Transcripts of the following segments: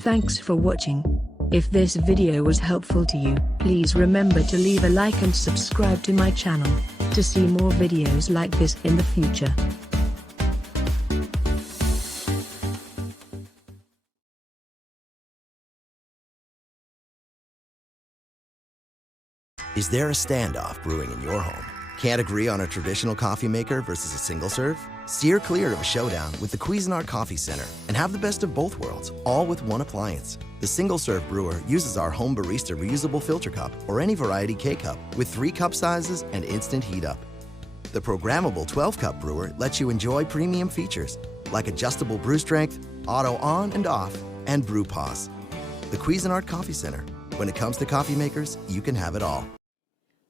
Thanks for watching. If this video was helpful to you, please remember to leave a like and subscribe to my channel to see more videos like this in the future. Is there a standoff brewing in your home? Can't agree on a traditional coffee maker versus a single serve? Steer clear of a showdown with the Cuisinart Coffee Center and have the best of both worlds, all with one appliance. The single serve brewer uses our home barista reusable filter cup or any variety K-cup with 3 cup sizes and instant heat up. The programmable 12-cup brewer lets you enjoy premium features like adjustable brew strength, auto on and off, and brew pause. The Cuisinart Coffee Center. When it comes to coffee makers, you can have it all.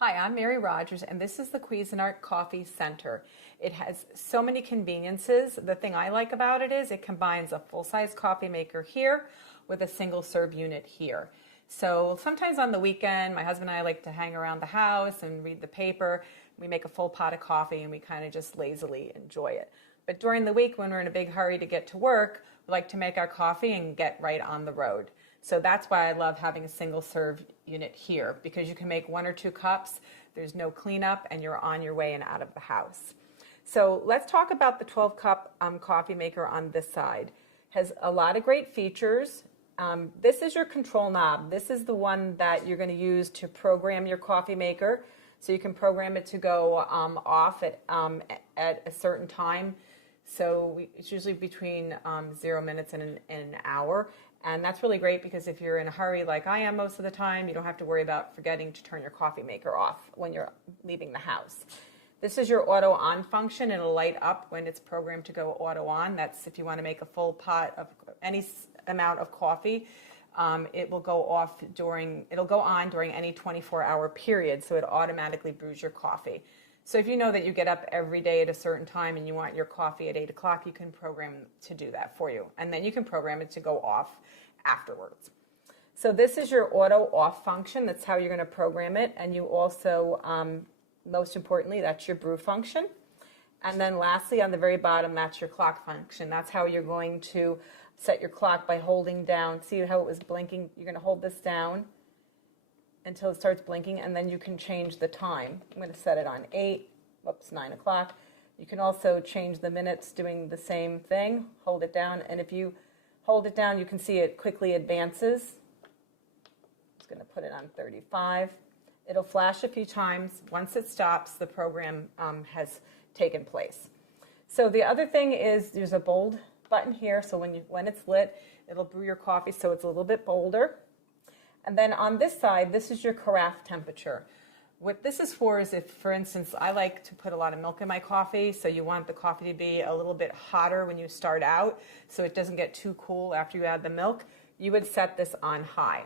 Hi, I'm Mary Rogers, and this is the Cuisinart Coffee Center. It has so many conveniences. The thing I like about it is it combines a full-size coffee maker here with a single-serve unit here. So sometimes on the weekend, my husband and I like to hang around the house and read the paper. We make a full pot of coffee and we kind of just lazily enjoy it. But during the week, when we're in a big hurry to get to work, we like to make our coffee and get right on the road. So that's why I love having a single serve unit here, because you can make 1 or 2 cups, there's no cleanup, and you're on your way and out of the house. So let's talk about the 12-cup coffee maker on this side. Has a lot of great features. This is your control knob. This is the one that you're going to use to program your coffee maker. So you can program it to go off at a certain time. So it's usually between 0 minutes and an hour. And that's really great because if you're in a hurry like I am most of the time, you don't have to worry about forgetting to turn your coffee maker off when you're leaving the house. This is your auto on function. It'll light up when it's programmed to go auto on. That's if you want to make a full pot of any amount of coffee. It will go on during any 24-hour period, so it automatically brews your coffee. So if you know that you get up every day at a certain time and you want your coffee at 8 o'clock, you can program to do that for you. And then you can program it to go off afterwards. So this is your auto off function. That's how you're going to program it. And you also, most importantly, that's your brew function. And then lastly, on the very bottom, that's your clock function. That's how you're going to set your clock by holding down. See how it was blinking? You're going to hold this down until it starts blinking, and then you can change the time. I'm going to set it on 9 o'clock. You can also change the minutes doing the same thing. Hold it down, and if you hold it down, you can see it quickly advances. I'm just going to put it on 35. It'll flash a few times. Once it stops, the program has taken place. So the other thing is there's a bold button here, so when it's lit, it'll brew your coffee so it's a little bit bolder. And then on this side, this is your carafe temperature. What this is for is if, for instance, I like to put a lot of milk in my coffee, so you want the coffee to be a little bit hotter when you start out, so it doesn't get too cool after you add the milk, you would set this on high.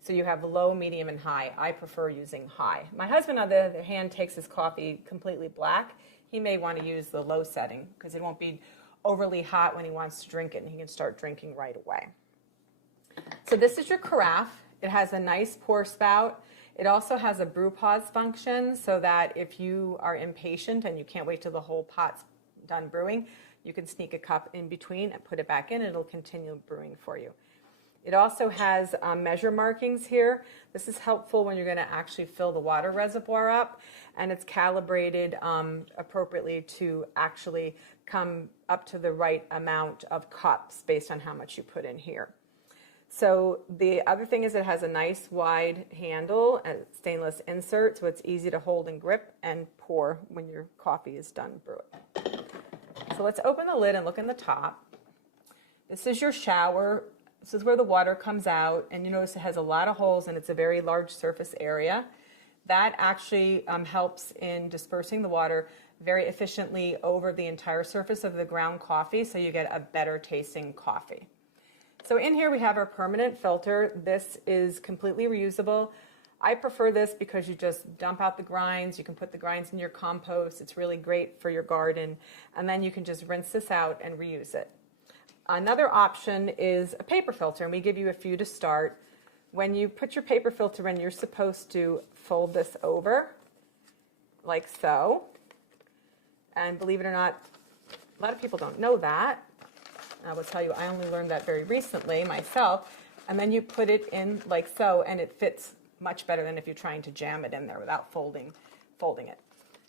So you have low, medium, and high. I prefer using high. My husband, on the other hand, takes his coffee completely black. He may want to use the low setting because it won't be overly hot when he wants to drink it, and he can start drinking right away. So this is your carafe. It has a nice pour spout. It also has a brew pause function so that if you are impatient and you can't wait till the whole pot's done brewing, you can sneak a cup in between and put it back in and it'll continue brewing for you. It also has measure markings here. This is helpful when you're going to actually fill the water reservoir up, and it's calibrated appropriately to actually come up to the right amount of cups based on how much you put in here. So the other thing is it has a nice wide handle and stainless insert, so it's easy to hold and grip and pour when your coffee is done brewing. So let's open the lid and look in the top. This is your shower. This is where the water comes out, and you notice it has a lot of holes and it's a very large surface area. That actually helps in dispersing the water very efficiently over the entire surface of the ground coffee, so you get a better tasting coffee. So in here we have our permanent filter. This is completely reusable. I prefer this because you just dump out the grinds. You can put the grinds in your compost. It's really great for your garden. And then you can just rinse this out and reuse it. Another option is a paper filter, and we give you a few to start. When you put your paper filter in, you're supposed to fold this over like so. And believe it or not, a lot of people don't know that. I will tell you, I only learned that very recently myself. And then you put it in like so, and it fits much better than if you're trying to jam it in there without folding it.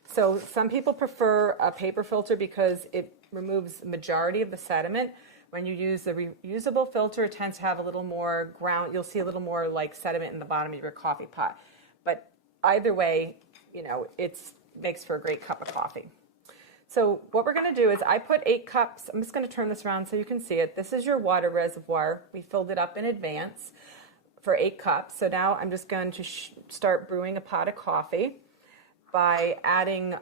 So some people prefer a paper filter because it removes the majority of the sediment. When you use the reusable filter, it tends to have a little more ground. You'll see a little more like sediment in the bottom of your coffee pot. But either way, you know, it makes for a great cup of coffee. So what we're going to do is I put 8 cups. I'm just going to turn this around so you can see it. This is your water reservoir. We filled it up in advance for 8 cups. So now I'm just going to start brewing a pot of coffee by adding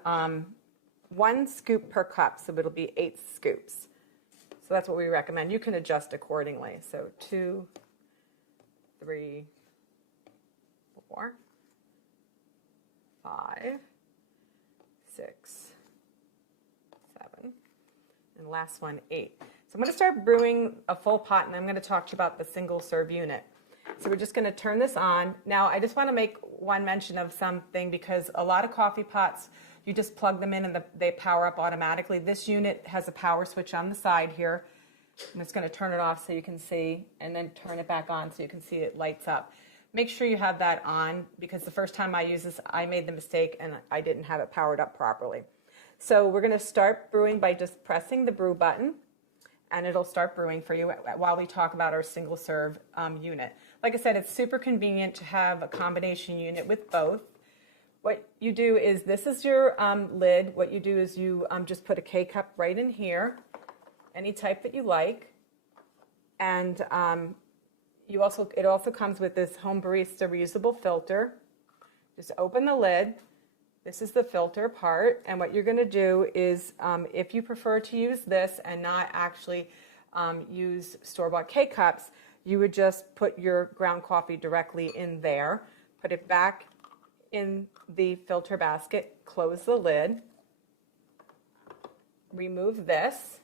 1 scoop per cup. So it'll be 8 scoops. So that's what we recommend. You can adjust accordingly. So 2, 3, 4, 5, 6, 7, and last one, 8. So I'm going to start brewing a full pot, and I'm going to talk to you about the single serve unit. So we're just going to turn this on. Now, I just want to make one mention of something, because a lot of coffee pots, you just plug them in and they power up automatically. This unit has a power switch on the side here. I'm just going to turn it off so you can see, and then turn it back on so you can see it lights up. Make sure you have that on, because the first time I used this, I made the mistake and I didn't have it powered up properly. So we're going to start brewing by just pressing the brew button, and it'll start brewing for you while we talk about our single serve unit. Like I said, it's super convenient to have a combination unit with both. What you do is, this is your lid. What you do is you just put a K-cup right in here, any type that you like. And it also comes with this Home Barista reusable filter. Just open the lid. This is the filter part. And what you're going to do is, if you prefer to use this and not actually use store-bought K-cups, you would just put your ground coffee directly in there, put it back in the filter basket, close the lid, remove this,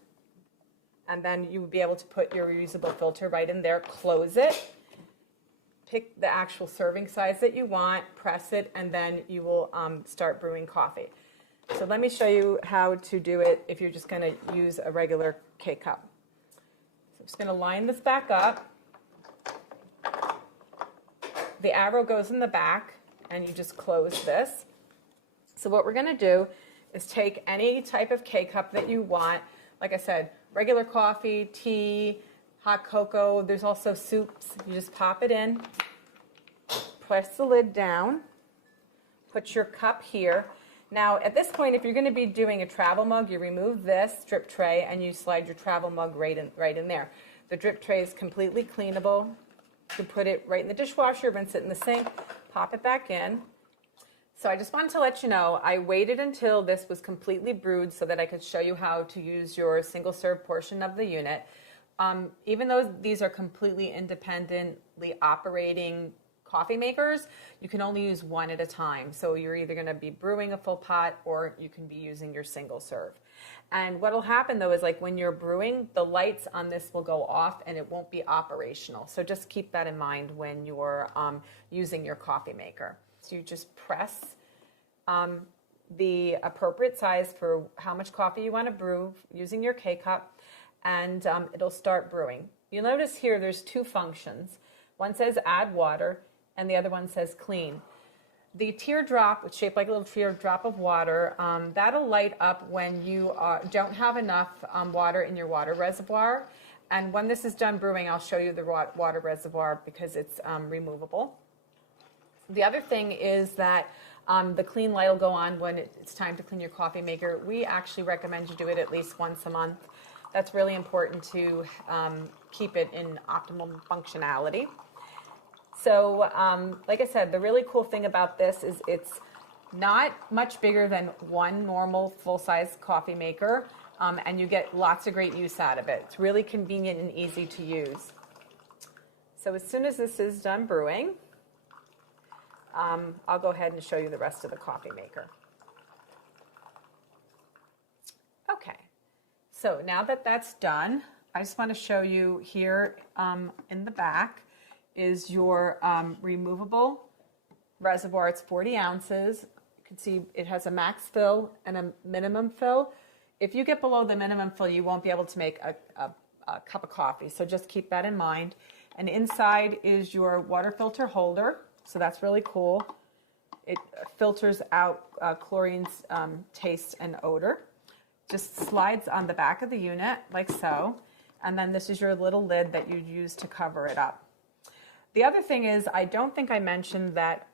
and then you would be able to put your reusable filter right in there, close it, pick the actual serving size that you want, press it, and then you will start brewing coffee. So let me show you how to do it if you're just going to use a regular K-cup. So I'm just going to line this back up. The arrow goes in the back, and you just close this. So what we're going to do is take any type of K-cup that you want. Like I said, regular coffee, tea, hot cocoa. There's also soups. You just pop it in, press the lid down, put your cup here. Now, at this point, if you're going to be doing a travel mug, you remove this drip tray and you slide your travel mug right in there. The drip tray is completely cleanable. You can put it right in the dishwasher, rinse it in the sink, pop it back in. So I just wanted to let you know, I waited until this was completely brewed so that I could show you how to use your single serve portion of the unit. Even though these are completely independently operating coffee makers, you can only use one at a time. So you're either going to be brewing a full pot or you can be using your single serve. And what will happen though is, like, when you're brewing, the lights on this will go off and it won't be operational. So just keep that in mind when you're using your coffee maker. So you just press the appropriate size for how much coffee you want to brew using your K-cup, and it'll start brewing. You'll notice here there's 2 functions. One says add water and the other one says clean. The teardrop, which is shaped like a little teardrop of water, that'll light up when you don't have enough water in your water reservoir. And when this is done brewing, I'll show you the water reservoir because it's removable. The other thing is that the clean light will go on when it's time to clean your coffee maker. We actually recommend you do it at least once a month. That's really important to keep it in optimal functionality. So, like I said, the really cool thing about this is it's not much bigger than one normal full-size coffee maker, and you get lots of great use out of it. It's really convenient and easy to use. So as soon as this is done brewing, I'll go ahead and show you the rest of the coffee maker. Okay, so now that that's done, I just want to show you here in the back is your removable reservoir. It's 40 ounces. You can see it has a max fill and a minimum fill. If you get below the minimum fill, you won't be able to make a cup of coffee. So just keep that in mind. And inside is your water filter holder. So that's really cool. It filters out chlorine's taste and odor. Just slides on the back of the unit like so. And then this is your little lid that you'd use to cover it up. The other thing is, I don't think I mentioned that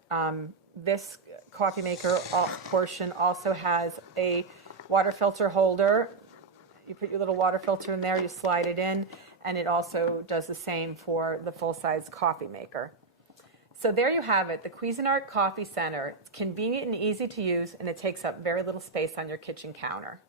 this coffee maker portion also has a water filter holder. You put your little water filter in there, you slide it in, and it also does the same for the full-size coffee maker. So there you have it, the Cuisinart Coffee Center. It's convenient and easy to use, and it takes up very little space on your kitchen counter.